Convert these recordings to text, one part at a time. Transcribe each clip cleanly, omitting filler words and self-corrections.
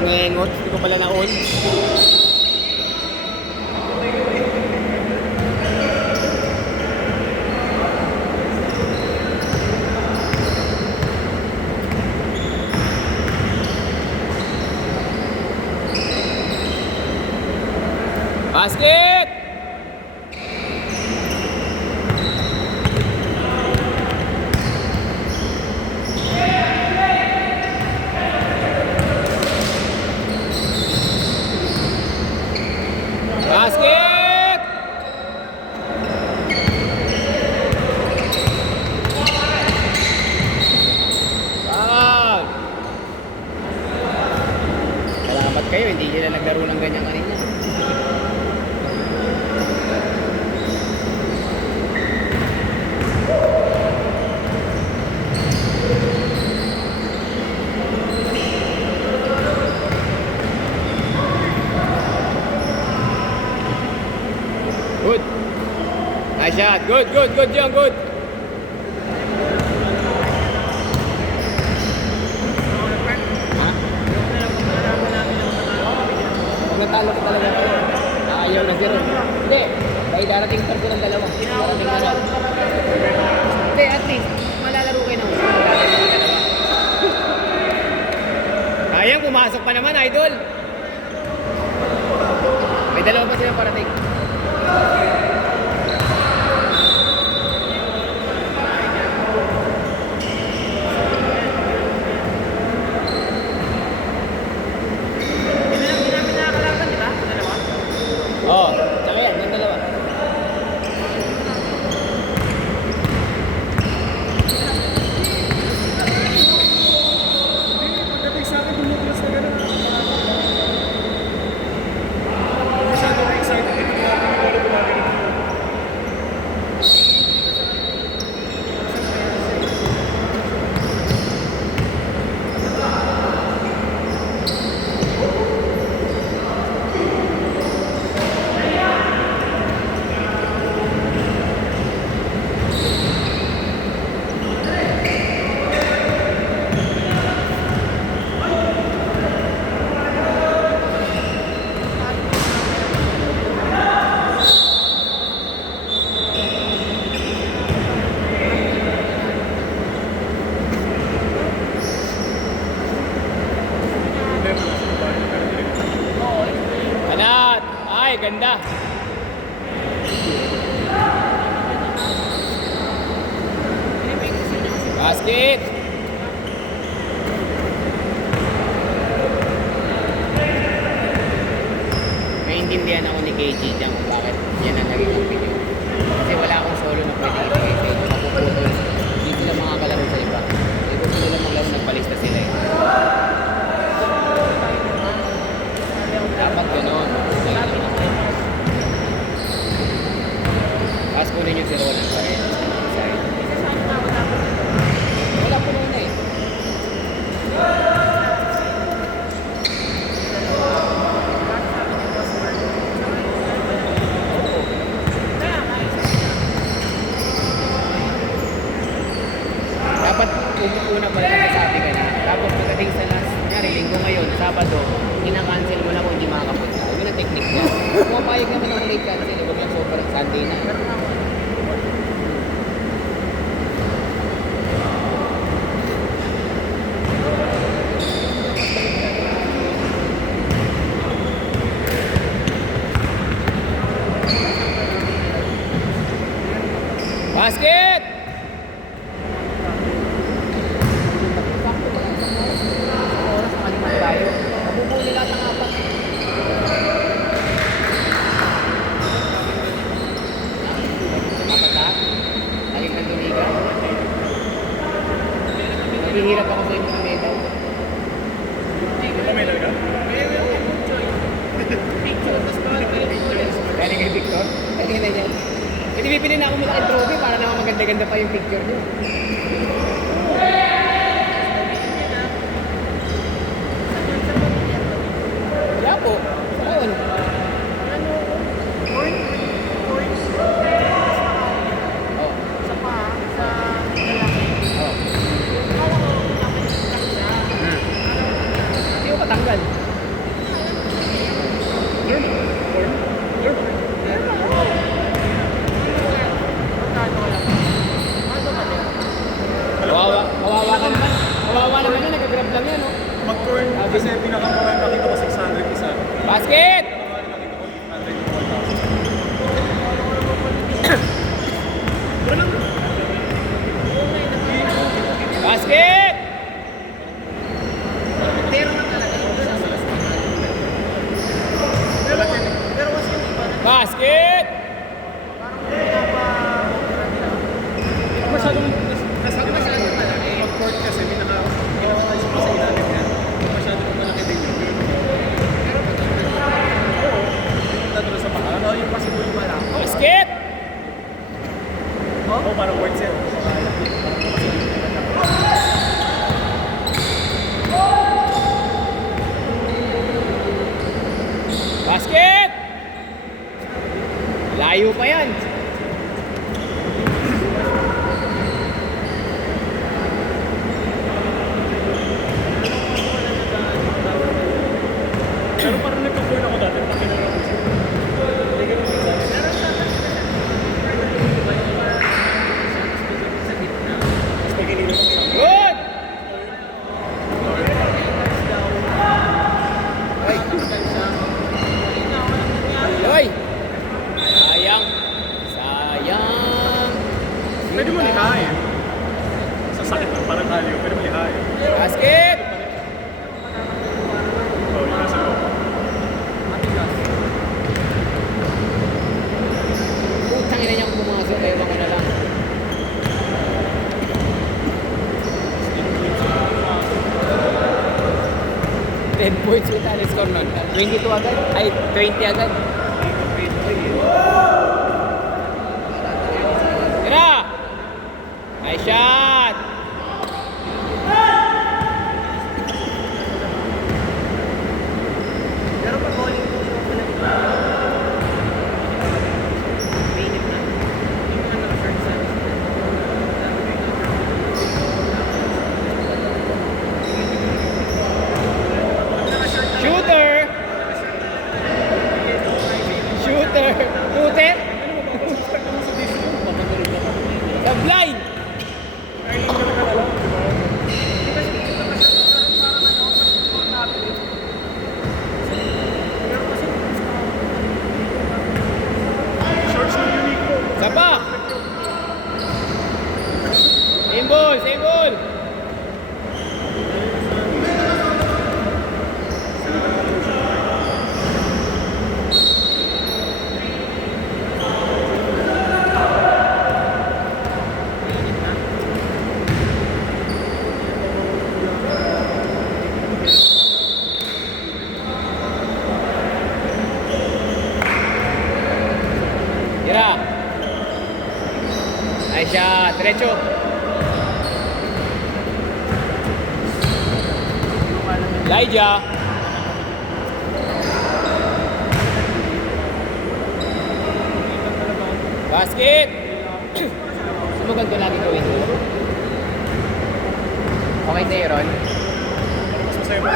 Pangengot, hindi ko pala na-on. Basket! Basket! Wow! Salamat kayo, hindi sila naglaro ng ganyan kanina. Good. Nice shot. Good, John, good. Ha? Pag natalo ko talaga kayo, ayaw na zero. Hindi. Dahil darating pa ko ng dalawa. Darating na lang. Hindi, at least, malalaro kayo ng Ayang, pumasok pa naman, idol. May dalawa pa sila parating. Oh, tsaka yan, yung dalawa. Pagdating sa akin, bumublos na gano'n. Masyado na excited. Ito ko natin ito. Anat! Ay, ganda! Basket! Naiintindihan ako ni KG dyan kung bakit yan ang naging opinion. Kasi wala akong solo na pwede ibigay. Mapuputol. Hindi sila makakalaro sa iba. Hindi ko sila maglaro, nagpalista sila eh. Dapat gano'n. Tapos kunin nyo si Roland pa rin. Wala po noon eh. Dapat una pala nagsasabi ka na. Tapos pagdating sa last, nangyari, linggo ngayon, Sabado, ina-cancel mo na kung hindi makakapunta. Yun ang technique niya. Pumapayag naman ako late cancel, huwag lang sobrang Sunday na. Basket! Oras na kalimang tayo. Mabubuli lahat ng apat. Apat ha? Laging nanduniga. Naghihirap ako sa inyo ng medal. Kami talaga? Galing kay Victor? Galing na niya. Hindi bibili na ako malaking trophy para naman maganda-ganda pa yung picture niyo. Wala po. Saan? Oh. Oh. Hindi ko patanggal. Kawawa naman yun, nag-grab lang yan, no? Mag-corn kasi pinakamura nakita ko 600 isa. Basket! Nakita ko 800 yung 1,000. Basket! Basket! Masyadong mag-court kasi pinaka-ayos pa sa ilalim niya. Masyadong malaki din yun. Oo. Tatlo sa baka. Oo, yung possible yung malaki. Basket! Oo, parang words yan. Basket! Layo pa yan. Pero parang nagpo-corn ako dati. Pakinara ko siya. Hindi ka naman sa akin. Mas pagkinilo ko sa Good! Ay! Sayang. Sayang. Pwede mo lihain. Sa sakit ng parang kalyo, pwede mo lihain. Basket! Oo, yung nasa loob. Putang ina niya kung pumasok. Ewan ko na lang. Ten points with Alex Cornon. 22 agad? Ay, 20 agad. Tira! Nice shot! Shooter! Shooter! Shooter! Sa blind! Shorts ng unique po. Sapa! Same ball! Same ball! Tira! Nice shot! Diretso! Elijah! Basket! Sumugan ko lagi gawin ko. Okay sa'yo, Ron? Mas masaya mo.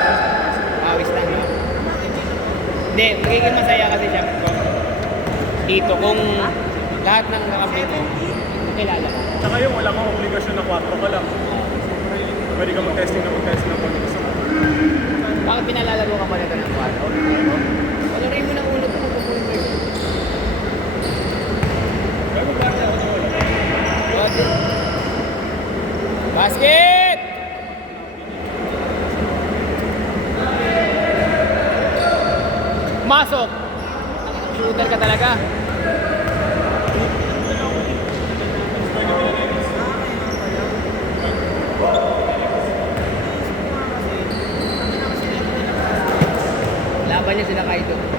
Awis lang, no? Hindi, magiging masaya kasi siya dito kung lahat ng kakampi mo kilala ka. Tsaka yung wala kang obligasyon na 4 ka lang. Pwede ka mag-testing na mag-testing na kung gusto mo. Bakit pinalalaro ka pa nito ng 4? Wala rin mo ng ulo kung pupunta yun. Kaya mag-barte ako na wala. Basket! Masok! Shooter ka talaga. Laban niya sila Kaido.